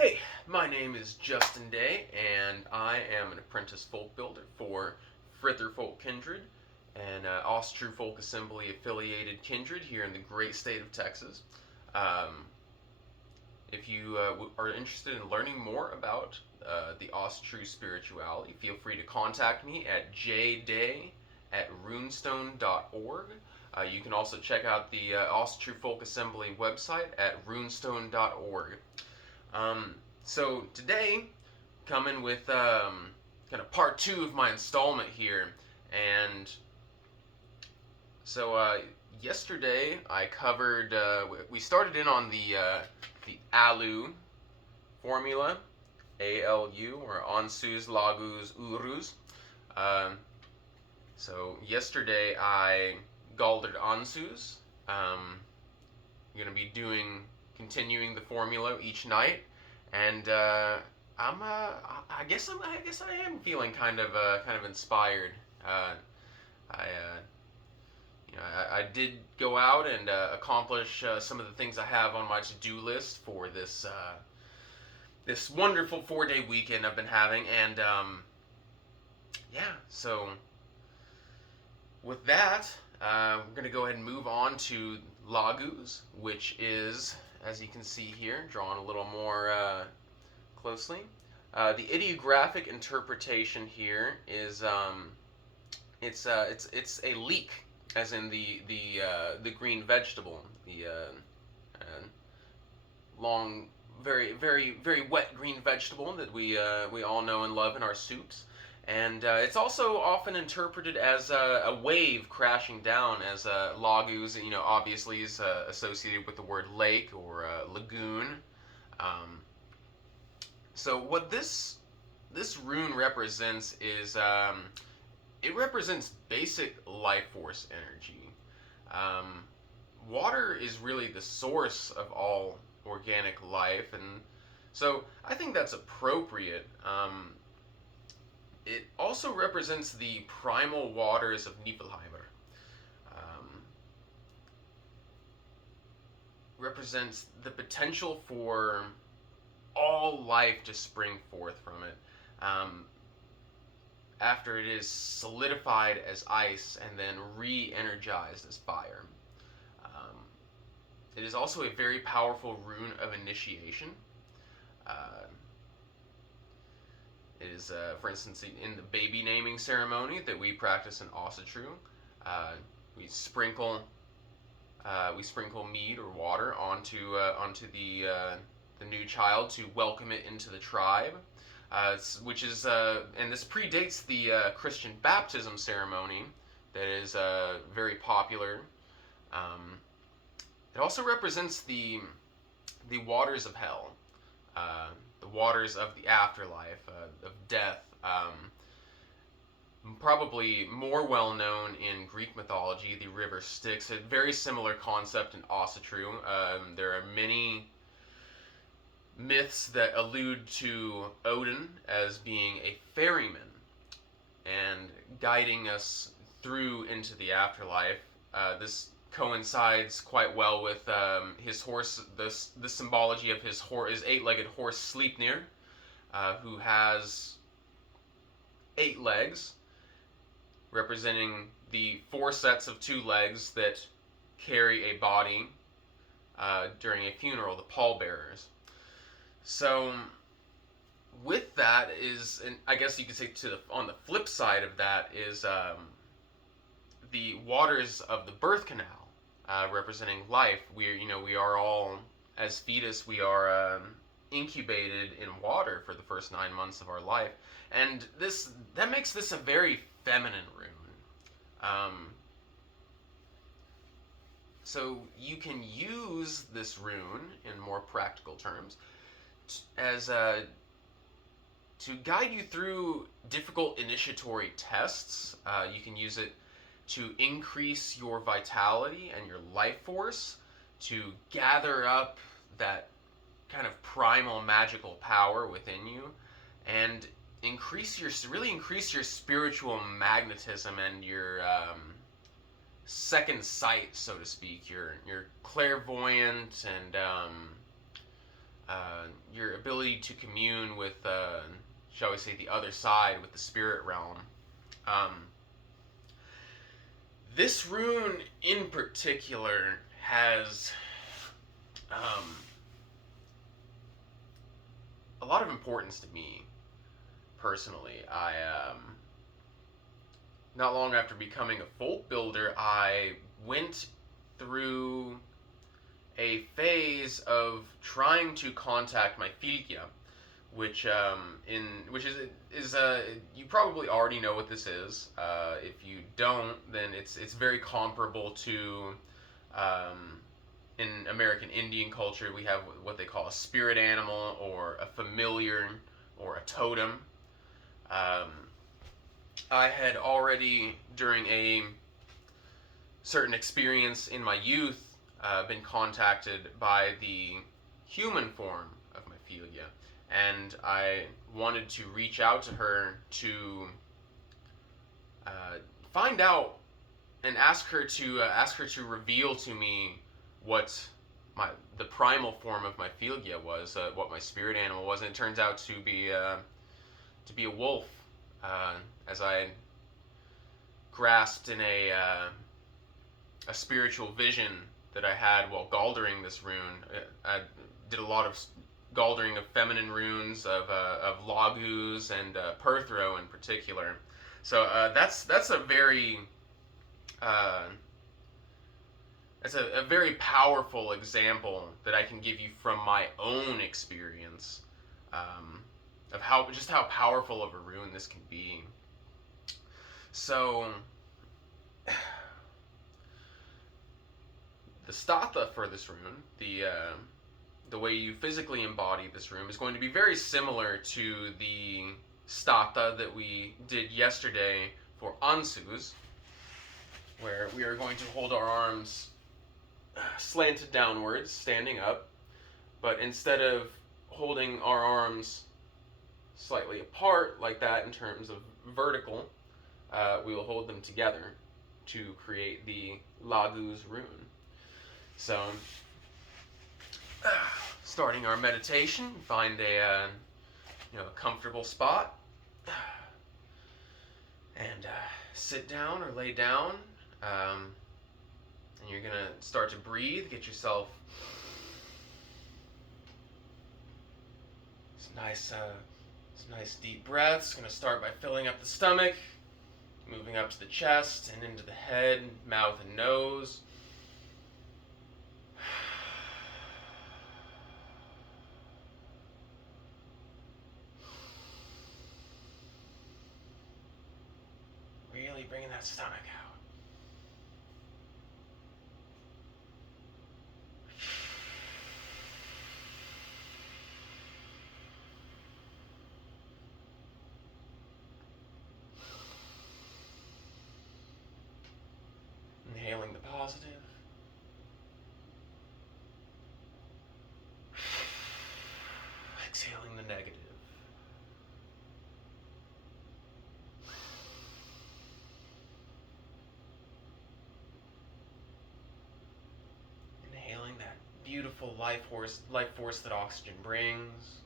Hey, my name is Jday, and I am an apprentice folk builder for Frither Folk Kindred, an Austro Folk Assembly affiliated kindred here in the great state of Texas. Um, if you are interested in learning more about the Austro spirituality, feel free to contact me at jday@runestone.org. You can also check out the Austro Folk Assembly website at runestone.org. So today, coming with kind of part two of my installment here, and so yesterday I covered. We started in on the ALU formula, ALU or Ansus, Laguz, Urus. Um, so yesterday I Galdr Ansus. I'm gonna be continuing the formula each night, and I guess I am feeling kind of inspired. I I did go out and accomplish some of the things I have on my to-do list for this wonderful 4-day weekend I've been having, and yeah. So with that, we're gonna go ahead and move on to Laguz, which is, as you can see here, drawn a little more closely. The ideographic interpretation here is it's a leek, as in the green vegetable, the long, very wet green vegetable that we all know and love in our soups. And it's also often interpreted as a wave crashing down, as Laguz, obviously is associated with the word lake or lagoon. Um, so what this rune represents is it represents basic life force energy. Um, Water is really the source of all organic life, and so I think that's appropriate. It also represents the primal waters of Niflheimer. Um, Represents the potential for all life to spring forth from it, after it is solidified as ice and then re-energized as fire. Um, it is also a very powerful rune of initiation. Uh, It is, for instance, in the baby naming ceremony that we practice in Ossetru, uh, we sprinkle mead or water onto the new child to welcome it into the tribe, which is and this predates the Christian baptism ceremony that is very popular. Um, it also represents the waters of hell, the waters of the afterlife, of death. Probably more well known in Greek mythology, the river Styx. A very similar concept in Ossetru. There are many myths that allude to Odin as being a ferryman and guiding us through into the afterlife. This coincides quite well with his horse, the symbology of his eight-legged horse Sleipnir, who has 8 legs, representing the 4 sets of 2 legs that carry a body during a funeral, the pallbearers. So, with that is, and I guess you could say on the flip side of that is the waters of the birth canal, representing life. We are all, as fetus, we are incubated in water for the first 9 months of our life, and that makes this a very feminine rune. So you can use this rune in more practical terms as to guide you through difficult initiatory tests. You can use it to increase your vitality and your life force, to gather up that kind of primal magical power within you, and really increase your spiritual magnetism and your second sight, so to speak. Your clairvoyant and your ability to commune with, shall we say, the other side, with the spirit realm. Um, this rune in particular has a lot of importance to me personally. Not long after becoming a folk builder, I went through a phase of trying to contact my fylgja, which is you probably already know what this is. If you don't, then it's very comparable to in American Indian culture. We have what they call a spirit animal, or a familiar, or a totem. I had already, during a certain experience in my youth, been contacted by the human form of my fylgja, and I wanted to reach out to her to find out and ask her to reveal to me what the primal form of my fylgja was, what my spirit animal was, and it turns out to be a wolf, as I grasped in a spiritual vision that I had while Galdering this rune. I did a lot of Galdering of feminine runes, of Laguz and Perthro in particular. So that's a very that's a very powerful example that I can give you from my own experience, of how powerful of a rune this can be. So the statha for this rune, the way you physically embody this rune, is going to be very similar to the statha that we did yesterday for Ansuz, where we are going to hold our arms slanted downwards, standing up, but instead of holding our arms slightly apart like that in terms of vertical, we will hold them together to create the Laguz rune. So, starting our meditation, find a comfortable spot, and sit down or lay down, and you're gonna start to breathe. Get yourself some nice deep breaths. Gonna start by filling up the stomach, moving up to the chest and into the head, mouth, and nose. Really bringing that stomach out. Inhaling the positive. Exhaling the negative. Inhaling that beautiful life force that oxygen brings.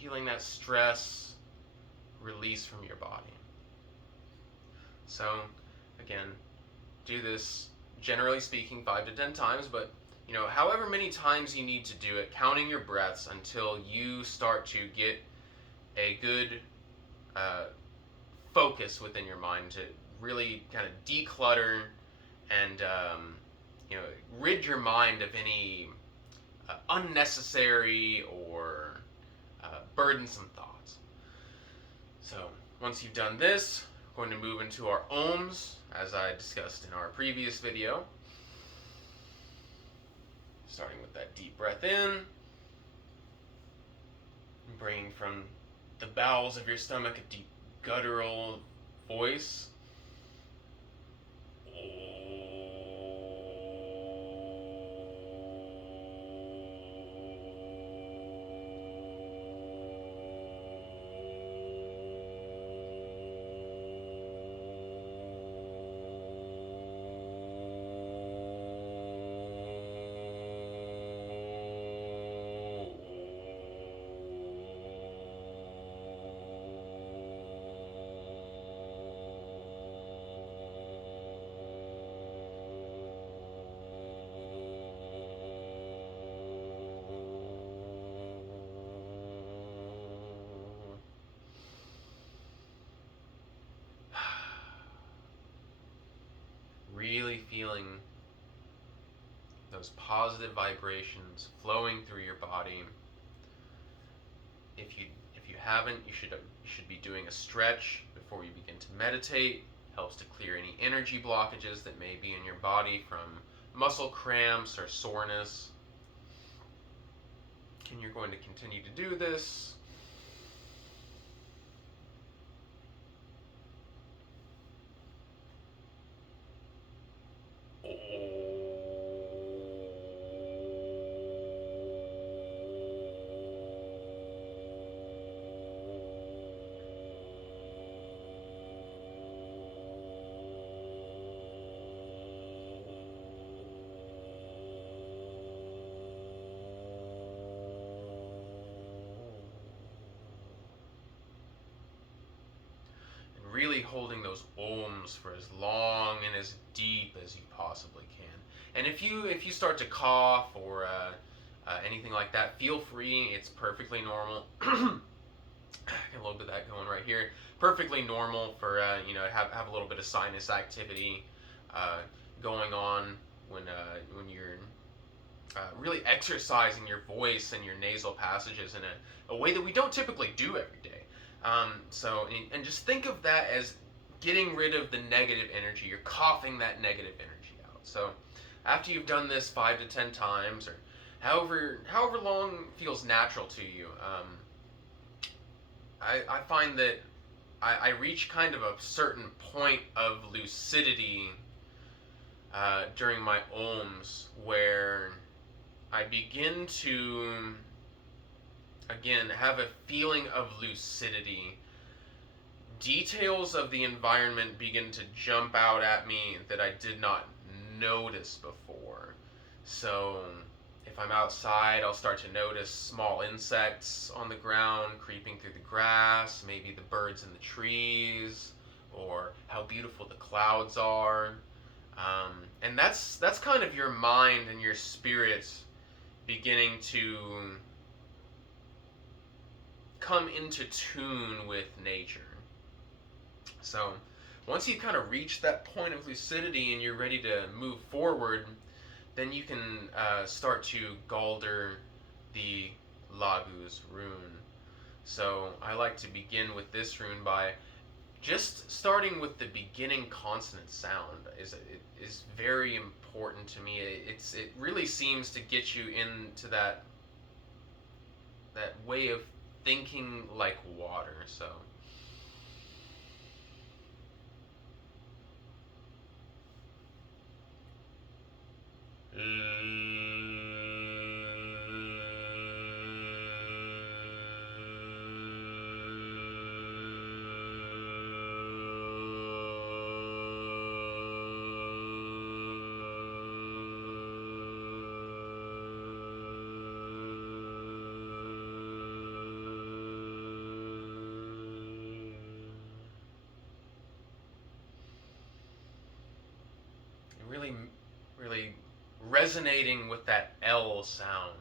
Feeling that stress release from your body. So, again, do this, generally speaking, 5 to 10 times, but however many times you need to do it, counting your breaths until you start to get a good focus within your mind to really kind of declutter and rid your mind of any unnecessary or burdensome thoughts. So once you've done this, we're going to move into our ohms, as I discussed in our previous video. Starting with that deep breath in, and bringing from the bowels of your stomach a deep guttural voice. feeling those positive vibrations flowing through your body. If you haven't, you should be doing a stretch before you begin to meditate. Helps to clear any energy blockages that may be in your body from muscle cramps or soreness. And you're going to continue to do this. Really holding those ohms for as long and as deep as you possibly can. And if you start to cough or anything like that, feel free. It's perfectly normal. Got a little bit of that going right here. Perfectly normal for have a little bit of sinus activity going on when you're really exercising your voice and your nasal passages in a way that we don't typically do every day. And just think of that as getting rid of the negative energy. You're coughing that negative energy out. So after you've done this 5 to 10 times, or however long feels natural to you, I find that I reach kind of a certain point of lucidity during my ohms, where I begin to again have a feeling of lucidity. Details of the environment begin to jump out at me that I did not notice before. So if I'm outside, I'll start to notice small insects on the ground creeping through the grass, maybe the birds in the trees, or how beautiful the clouds are. And that's kind of your mind and your spirit beginning to come into tune with nature. So once you kind of reach that point of lucidity and you're ready to move forward, then you can start to Galdr the Laguz rune. So I like to begin with this rune by just starting with the beginning consonant sound. Is very important to me. It really seems to get you into that way of thinking like water. So really resonating with that L sound.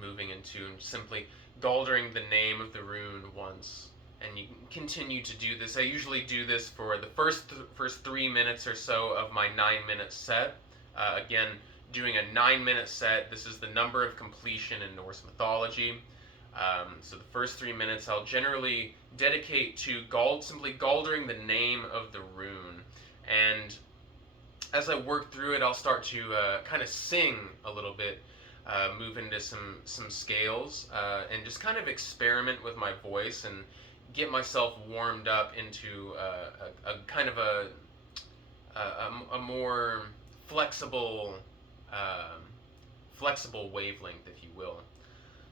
Moving into simply Galdring the name of the rune once, and you can continue to do this. I usually do this for the first 3 minutes or so of my 9-minute set. Again, doing a 9-minute set, this is the number of completion in Norse mythology. So the first 3 minutes I'll generally dedicate to simply Galdring the name of the rune, and as I work through it, I'll start to kind of sing a little bit. Move into some scales, and just kind of experiment with my voice and get myself warmed up into a kind of a more flexible wavelength, if you will.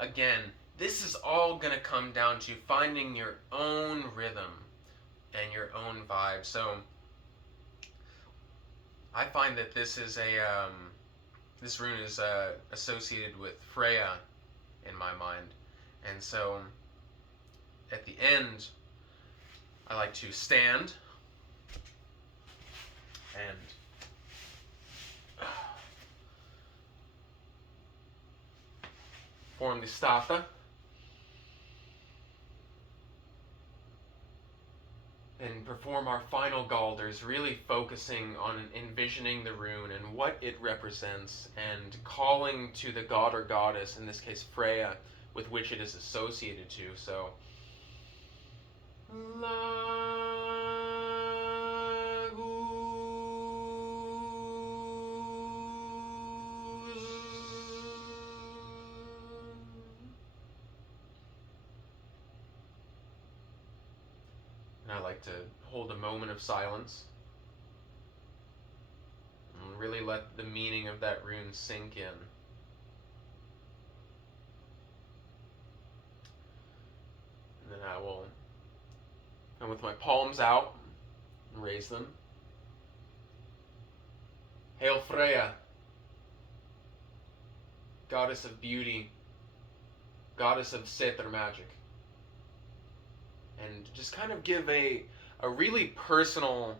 again, this is all going to come down to finding your own rhythm and your own vibe. So I find that this is this rune is associated with Freya in my mind, and so at the end, I like to stand and form the stata, and perform our final Galdrs, really focusing on envisioning the rune and what it represents, and calling to the god or goddess, in this case Freya, with which it is associated to. So, Laguz. And I like to hold a moment of silence and really let the meaning of that rune sink in. And then I will, and with my palms out, raise them. Hail Freya, goddess of beauty, goddess of Setter magic. And just kind of give a really personal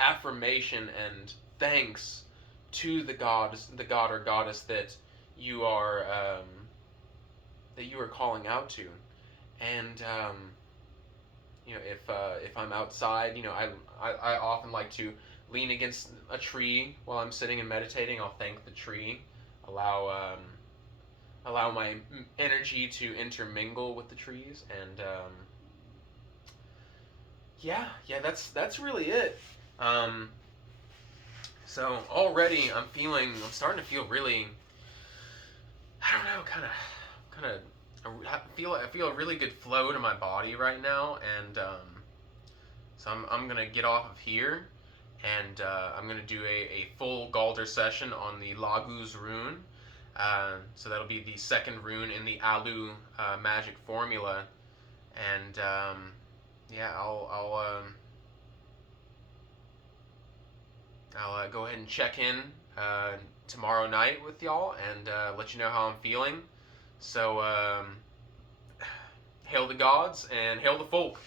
affirmation and thanks to the god or goddess that you are calling out to. And if I'm outside, I often like to lean against a tree while I'm sitting and meditating. I'll thank the tree, allow my energy to intermingle with the trees, and that's really it. So already I'm starting to feel really, I don't know, kind of. I feel a really good flow to my body right now, and so I'm gonna get off of here, and I'm gonna do a full Galdr session on the Laguz rune. So that'll be the second rune in the Alu magic formula, and I'll go ahead and check in tomorrow night with y'all and let you know how I'm feeling. So hail the gods and hail the folk.